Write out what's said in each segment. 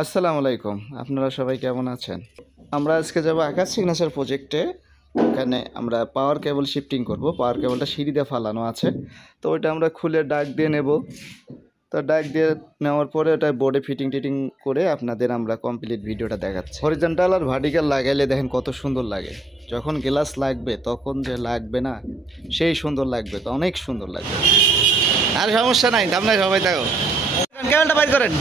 আসসালামু আলাইকুম। আপনারা সবাই কেমন আছেন? আমরা আজকে যাব আকাশ সিগনেচার প্রজেক্টে। এখানে আমরা পাওয়ার কেবল শিফটিং করব। পাওয়ার কেবলটা সিঁড়ি দিয়ে ফালানো আছে, তো ওইটা আমরা খুলে ডাক দিয়ে নেব। তো ডাক দিয়ে নেওয়ার পরে ওটা বোর্ডে ফিটিং টিটিং করে আপনাদের আমরা কমপ্লিট ভিডিওটা দেখাচ্ছি। হরিজন্টাল আর ভার্টিক্যাল লাগাইলে দেখেন কত সুন্দর লাগে। যখন গ্লাস লাগবে তখন যে লাগবে না, সেই সুন্দর লাগবে, তো অনেক সুন্দর লাগবে। আর সমস্যা নাই, আপনারা সবাই থাকো। কেবলটা বাইর করেন।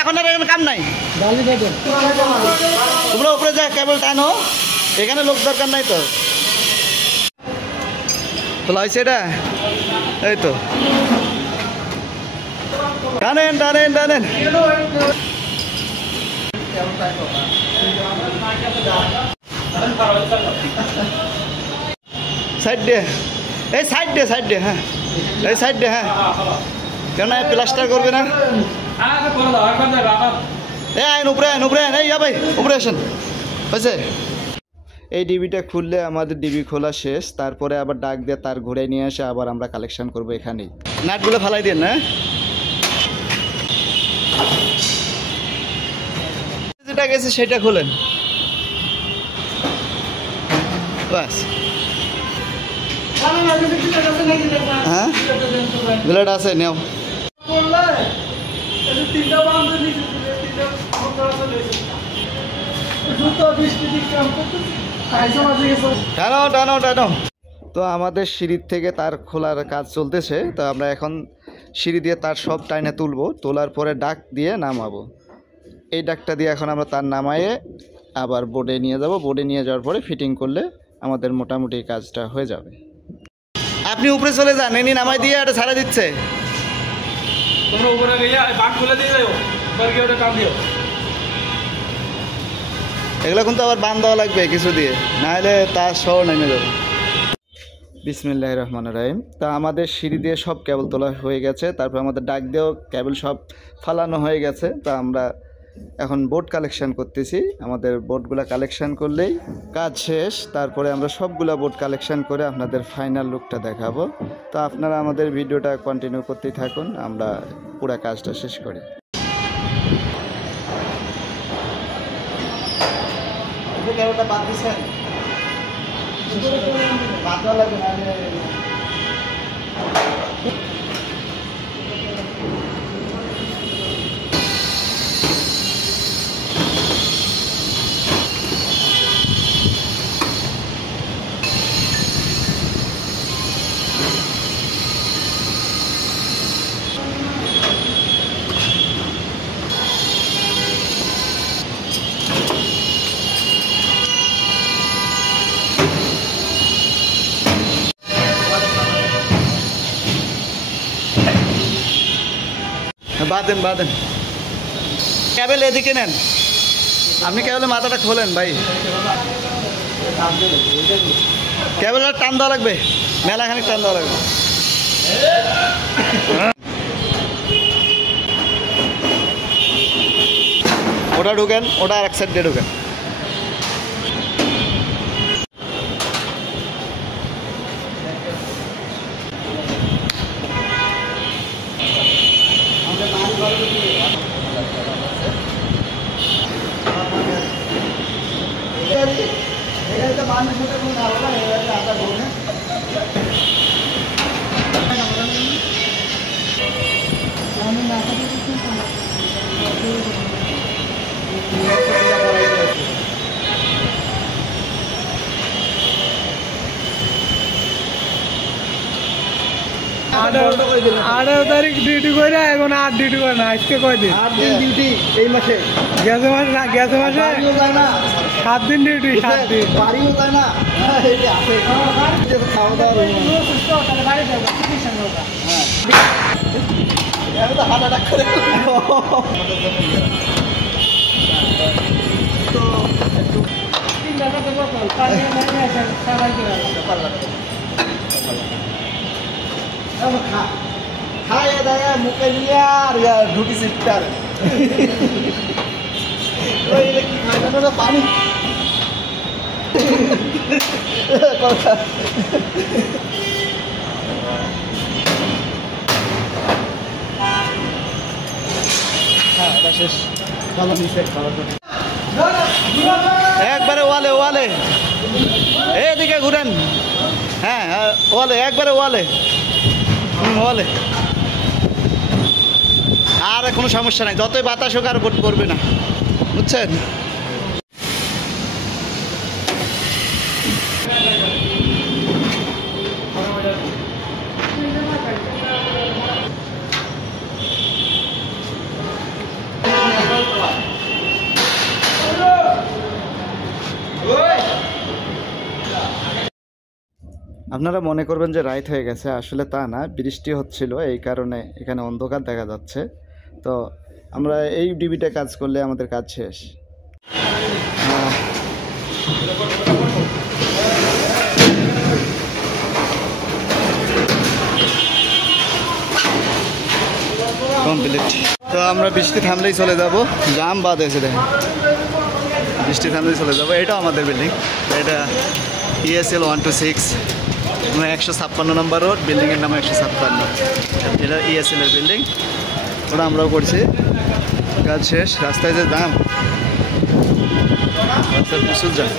এখন আর কাম নাই, তোমরা উপরে যা কেবল টানো, এখানে লোক দরকার নাই তো। খোলা হয়েছে এটা, এই তো টানেন টানেন টানেন। সাইড দিয়ে, এই সাইড দিয়ে, সাইড দিয়ে, হ্যাঁ এই সাইড দিয়ে, হ্যাঁ কেন প্লাস্টার করবে না? আইন উপরে, আইন উপরে, আইন, এই ভাই উপরে আসেন। হয়েছে? এই ডিবিটা খুললে আমাদের ডিবি খোলা শেষ। তারপরে আবার ডাক দিয়ে তার ঘুরে নিয়ে এসে আবার আমরা কালেকশন করবো এখানেই। নাটগুলো ফালাই দেন না, যেটা গেছে সেটা খুলেন বাস। হ্যাঁ ব্লেড আছে, নেও। টানো টানো টানো। তো আমাদের সিঁড়ির থেকে তার খোলার কাজ চলতেছে। তো আমরা এখন সিঁড়ি দিয়ে তার সব টাইনে তুলবো, তোলার পরে ডাক দিয়ে নামাবো। এই ডাকটা দিয়ে এখন আমরা তার নামায়ে আবার বোর্ডে নিয়ে যাব। বোর্ডে নিয়ে যাওয়ার পরে ফিটিং করলে আমাদের মোটামুটি কাজটা হয়ে যাবে। আপনি উপরে চলে যান, এনি নামাই দিয়ে এটা ছাড়া দিচ্ছে। এগুলো কিন্তু আবার বান দেওয়া লাগবে কিছু দিয়ে, নাহলে তার সহ নেমে যাবে। বিসমিল্লাহির রহমানির রহিম। তা আমাদের সিঁড়ি দিয়ে সব কেবল তোলা হয়ে গেছে, তারপর আমাদের ডাক দিয়েও কেবল সব ফালানো হয়ে গেছে। তা আমরা এখন বোর্ড কালেকশন করতেছি। আমাদের বোর্ডগুলো কালেকশন করলেই কাজ শেষ। তারপরে আমরা সবগুলা বোর্ড কালেকশন করে আপনাদের ফাইনাল লুকটা দেখাবো। তো আপনারা আমাদের ভিডিওটা কন্টিনিউ করতেই থাকুন, আমরা পুরো কাজটা শেষ করি। কেবলটা বাদ দিচ্ছেন, বাদ দেওয়া লাগবে না। বাঁধেন বাঁধেন, কেবল এদিকে নেন। আপনি কেবলের মাথাটা খোলেন ভাই, কেবল টান দেওয়া লাগবে, মেলাখানি টান দেওয়া লাগবে। ওটা ঢুকেন, ওটা আর এক সাইড দিয়ে ঢুকেন। আঠারো তারিখ ডিউটি করে, এখন 8 ডিউটি করে না, আজকে কয়দিন? 8 দিন ডিউটি এই মাসে। গেছে মাসে না, গেছে মাসে 7 দিন ডিউটি, 7 দিন বাড়িও যায় না। খাওয়া দাওয়া হার্ট অ্যাটাক করে। খাইয়ে দেয় মুখে নিয়ে আর ঢুকি সিটটার কি খাই না পানি। শেষ ভালো নিচে একবারে ওয়ালে ওয়ালে এদিকে ঘুরেন হ্যাঁ ওয়ালে একবারে ওয়ালে ওয়ালে আর কোনো সমস্যা নাই যতই বাতাস হোক আর পড়বে না বুঝছেন আপনারা মনে করবেন যে রাইট হয়ে গেছে আসলে তা না বৃষ্টি হচ্ছিল এই কারণে এখানে অন্ধকার দেখা যাচ্ছে তো আমরা এই ডিবিটা কাজ করলে আমাদের কাজ শেষ কমপ্লিট তো আমরা বৃষ্টি থামলেই চলে যাব জাম বাদ এসে দেখেন বৃষ্টি থামলেই চলে যাব এটাও আমাদের বিল্ডিং এটা ESL 126 156 নম্বর রোড বিল্ডিংয়ের নাম 156 এটা ESL এর বিল্ডিং ওটা আমরাও করছি কাজ শেষ রাস্তায় যে দাম প্রচুর জ্যাম